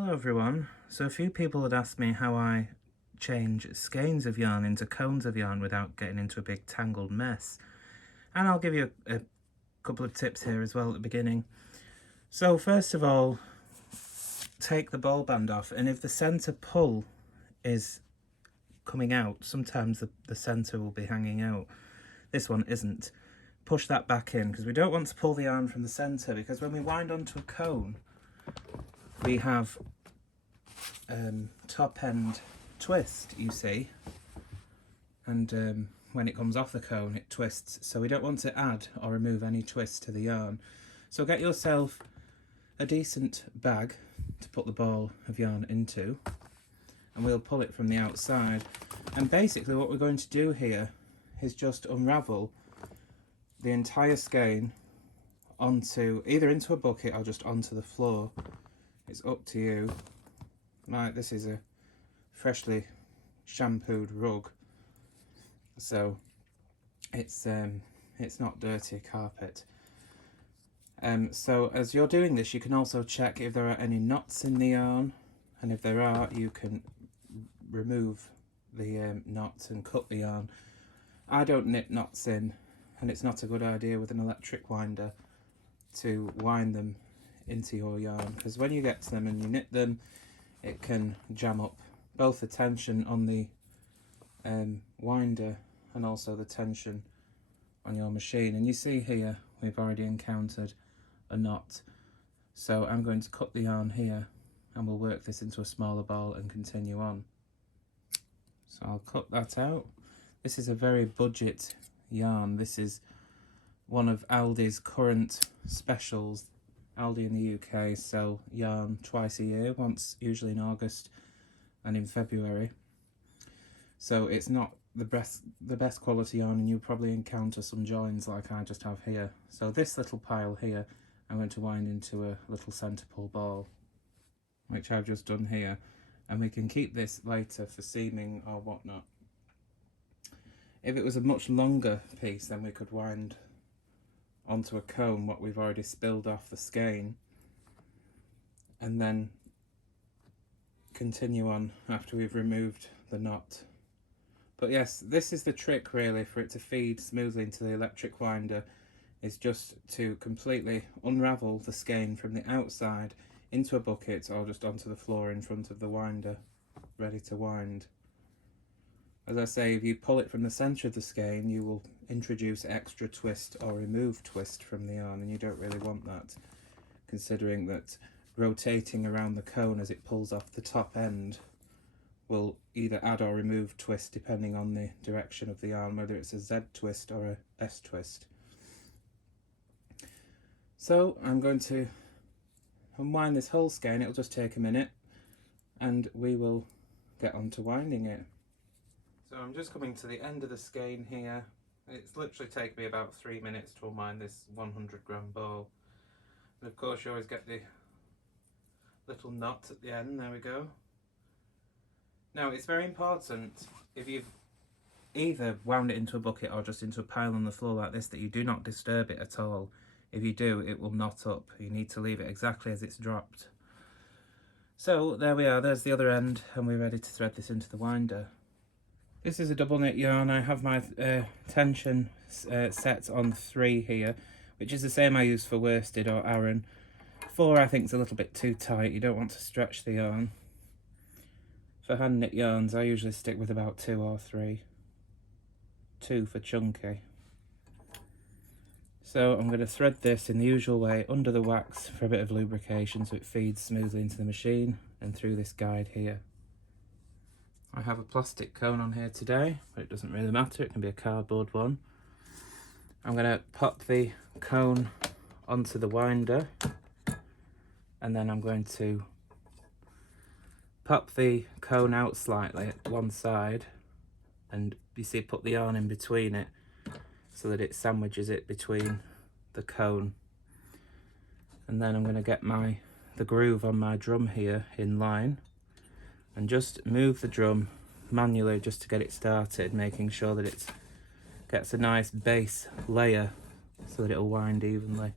Hello everyone. So a few people had asked me how I change skeins of yarn into cones of yarn without getting into a big tangled mess. And I'll give you a couple of tips here as well at the beginning. So first of all, take the ball band off, and if the centre pull is coming out, sometimes the centre will be hanging out. This one isn't. Push that back in, because we don't want to pull the yarn from the centre, because when we wind onto a cone, we have top end twist, you see, and when it comes off the cone it twists, so we don't want to add or remove any twist to the yarn. So get yourself a decent bag to put the ball of yarn into, and we'll pull it from the outside. And basically what we're going to do here is just unravel the entire skein onto either into a bucket or just onto the floor. It's up to you. Right, this is a freshly shampooed rug, so it's not dirty carpet. So as you're doing this, you can also check if there are any knots in the yarn, and if there are, you can remove the knots and cut the yarn. I don't knit knots in, and it's not a good idea with an electric winder to wind them into your yarn, because when you get to them and you knit them, it can jam up both the tension on the winder and also the tension on your machine. And you see here we've already encountered a knot, so I'm going to cut the yarn here and we'll work this into a smaller ball and continue on. So I'll cut that out. This is a very budget yarn. This is one of Aldi's current specials. Aldi in the UK sell yarn twice a year, once usually in August and in February. So it's not the best quality yarn, and you probably encounter some joins like I just have here. So this little pile here I'm going to wind into a little centre pull ball, which I've just done here, and we can keep this later for seaming or whatnot. If it was a much longer piece, then we could wind onto a cone what we've already spilled off the skein, and then continue on after we've removed the knot. But yes, this is the trick really for it to feed smoothly into the electric winder, is just to completely unravel the skein from the outside into a bucket or just onto the floor in front of the winder, ready to wind. As I say, if you pull it from the centre of the skein, you will introduce extra twist or remove twist from the yarn, and you don't really want that, considering that rotating around the cone as it pulls off the top end will either add or remove twist depending on the direction of the yarn, whether it's a Z twist or a S twist. So I'm going to unwind this whole skein. It'll just take a minute and we will get on to winding it. So I'm just coming to the end of the skein here. It's literally taken me about 3 minutes to unwind this 100-gram ball. And of course you always get the little knot at the end. There we go. Now it's very important, if you've either wound it into a bucket or just into a pile on the floor like this, that you do not disturb it at all. If you do, it will knot up. You need to leave it exactly as it's dropped. So there we are, there's the other end, and we're ready to thread this into the winder. This is a double knit yarn. I have my tension set on 3 here, which is the same I use for worsted or Aran. 4 I think is a little bit too tight. You don't want to stretch the yarn. For hand knit yarns I usually stick with about 2 or 3. 2 for chunky. So I'm going to thread this in the usual way under the wax for a bit of lubrication so it feeds smoothly into the machine and through this guide here. I have a plastic cone on here today, but it doesn't really matter, it can be a cardboard one. I'm going to pop the cone onto the winder, and then I'm going to pop the cone out slightly at one side, and you see, put the yarn in between it so that it sandwiches it between the cone. And then I'm going to get the groove on my drum here in line, and just move the drum manually just to get it started, making sure that it gets a nice base layer so that it'll wind evenly.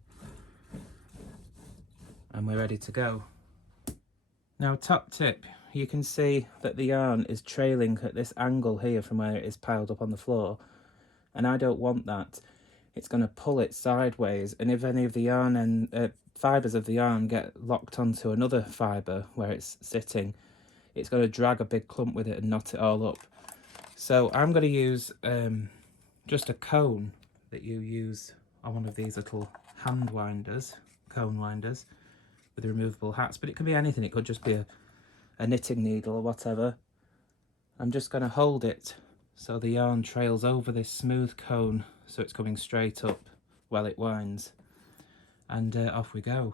And we're ready to go. Now, top tip, you can see that the yarn is trailing at this angle here from where it is piled up on the floor, and I don't want that. It's going to pull it sideways, and if any of the yarn and fibres of the yarn get locked onto another fibre where it's sitting, it's going to drag a big clump with it and knot it all up. So I'm going to use just a cone that you use on one of these little hand winders, cone winders, with removable hats, but it can be anything. It could just be a knitting needle or whatever. I'm just going to hold it so the yarn trails over this smooth cone so it's coming straight up while it winds, and off we go.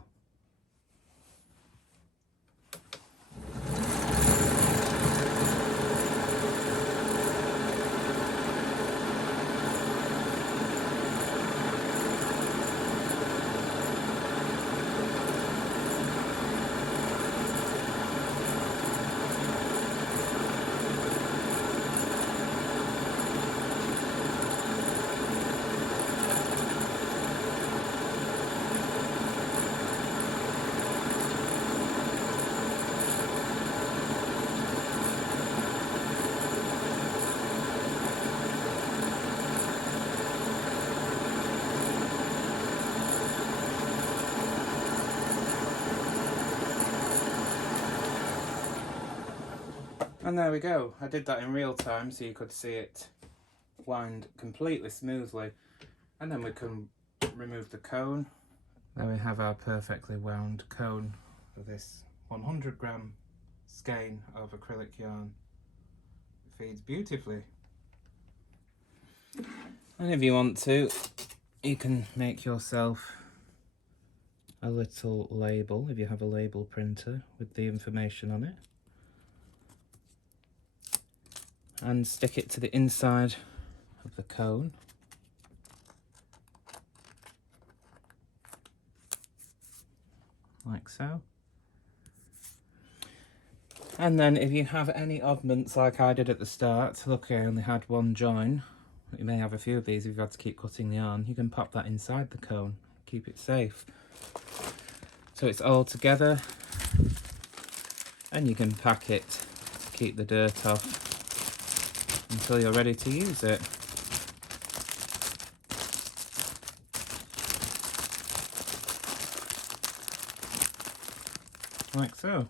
And there we go. I did that in real time so you could see it wind completely smoothly. And then we can remove the cone. There we have our perfectly wound cone for this 100-gram skein of acrylic yarn. It feeds beautifully. And if you want to, you can make yourself a little label, if you have a label printer with the information on it, and stick it to the inside of the cone. Like so. And then if you have any oddments like I did at the start, look, I only had one join, you may have a few of these if you've had to keep cutting the yarn, you can pop that inside the cone, keep it safe. So it's all together, and you can pack it to keep the dirt off until you're ready to use it. Like so.